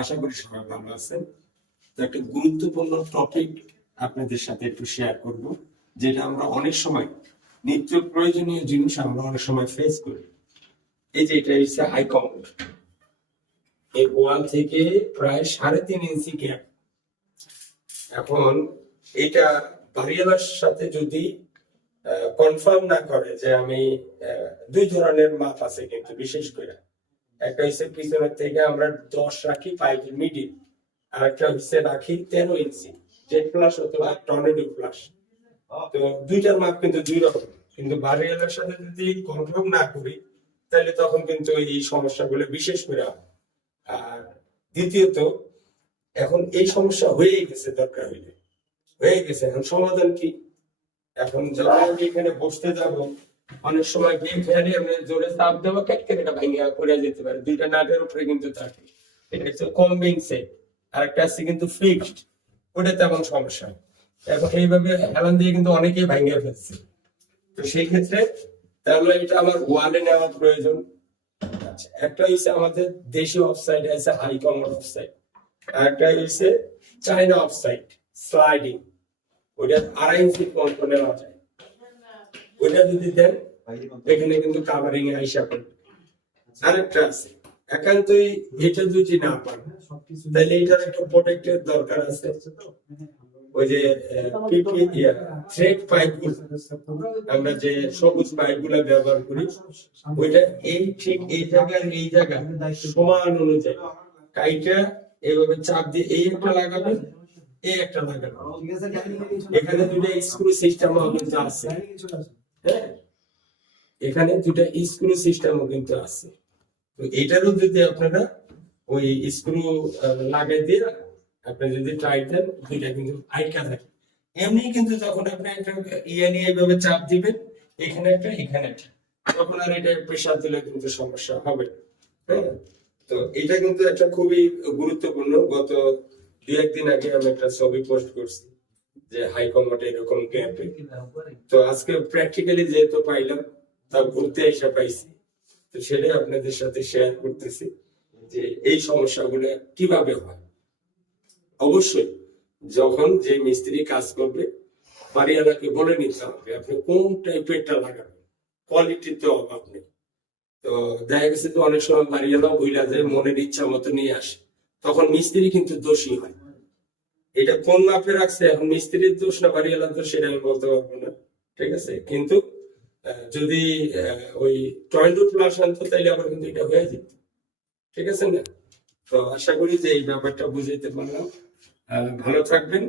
আশা করি সবাই ভালো আছেন। তো একটা গুরুত্বপূর্ণ টপিক আপনাদের সাথে একটু শেয়ার করব, যেটা আমরা অনেক সময় নিত্য প্রয়োজনীয় জিনিস আমরা অনেক সময় ফেস করি। এই যে এটা হচ্ছে হাই কমোড, এই ওয়াল থেকে প্রায় 3.5 ইঞ্চি গ্যাপ। এখন এটা বাড়িওয়ালার সাথে যদি কনফার্ম না করে যে আমি দুই ধরনের মাপ আছে কিন্তু বিশেষ করে, একটা হচ্ছে পিছনের থেকে আমরা 10 রাখি পাইপের মিডিল, আর একটা হচ্ছে রাখি 13 ইঞ্চি জেড প্লাস অথবা টর্নেডো প্লাস। তো দুইটার মাপ কিন্তু দুই রকম, কিন্তু বাড়িওয়ালার সাথে যদি কনফার্ম না করি তাহলে তখন কিন্তু এই সমস্যাগুলো বিশেষ করে হয়। আর দ্বিতীয়ত, এখন এই সমস্যা হয়ে গেছে, দরকার হয়ে গেছে, এখন সমাধান কি? এখন যখন আমি এখানে বসতে যাব, অনেক সময় গেম ফেয়ারে আমরা জোরে চাপ দেওয়া কেটে ভাঙিয়া পড়ে যেতে পারে, দুইটা নাটের উপরে কিন্তু থাকে। এটা হচ্ছে কম্বিং সেট, আর একটা আছে কিন্তু ফিক্সড, ওটা তেমন সমস্যা। এখন এইভাবে হেলান দিয়ে কিন্তু অনেকেই ভাঙিয়ে ফেলছে। তো সেই ক্ষেত্রে তাহলে এটা আমার ওয়ালে নেওয়ার প্রয়োজন। আচ্ছা, একটা হচ্ছে আমাদের দেশীয় অফসাইড আছে হাই কমোড অফসাইড, আর একটা হচ্ছে চাইনা অফসাইড স্লাইডিং, ওইটা 2.5 ইঞ্চি পর্যন্ত নেওয়া যায়। ওইটা যদি দেন এখানে কিন্তু কাভারিং এ আইসা করবে। আরেকটা আছে একান্তই এটা যদি না পান তাহলে এটার একটা প্রোটেক্টের দরকার আছে। ওই যে থ্রেড পাইপ আমরা যে সবুজ পাইপ গুলা ব্যবহার করি, ওইটা এই ঠিক এই জায়গা সমান অনুযায়ী কাইটা এইভাবে চাপ দিয়ে এই একটা লাগাবেন, এই একটা লাগাবেন। এখানে দুটো স্ক্রু সিস্টেম কিন্তু আছে, হ্যাঁ, এখানে দুটো স্ক্রু সিস্টেমও কিন্তু আছে। তো এটারও যদি আপনারা ওই স্ক্রু লাগাই দিয়ে আপনি যদি ট্রাই দেন, দুইটা কিন্তু আইকা থাকে। এমনি কিন্তু যখন আপনি একটা নিয়ে এইভাবে চাপ দিবেন, এখানে একটা এখানে একটা, তখন আর এটা প্রেসার দিলে কিন্তু সমস্যা হবে না। হ্যাঁ, তো এটা কিন্তু একটা খুবই গুরুত্বপূর্ণ। গত 2-1 দিন আগে আমি একটা ছবি পোস্ট করছি যে হাই কমোডে এরকম গ্যাপে। তো আজকে প্র্যাকটিক্যালি যেহেতু পাইলাম, তা ঘুরতে এসে পাইছি, তো সেটাই আপনাদের সাথে শেয়ার করতেছি যে এই সমস্যাগুলো কিভাবে হয়। অবশ্যই যখন যে মিস্ত্রি কাজ করবে, বাড়িওয়ালাকে বলে নিতে হবে আপনি কোন টাইপেরটা লাগাবেন, কোয়ালিটির তো অভাব নেই। তো দেখা গেছে তো অনেক সময় বাড়িওয়ালাও ভুলা যায়, মনের ইচ্ছা মতো নিয়ে আসে, তখন মিস্ত্রি কিন্তু দোষী হয়। এটা কোন মাপে রাখছে, এখন মিস্ত্রির দোষ না বাড়িওয়ালার দোষ সেটা আমি বলতে পারবো না, ঠিক আছে। কিন্তু যদি ওই টর্নেডো প্লাস আনতো তাইলে আবার কিন্তু এটা হয়ে যেত, ঠিক আছে না? তো আশা করি যে এই ব্যাপারটা বুঝাইতে পারলাম। ভালো থাকবেন।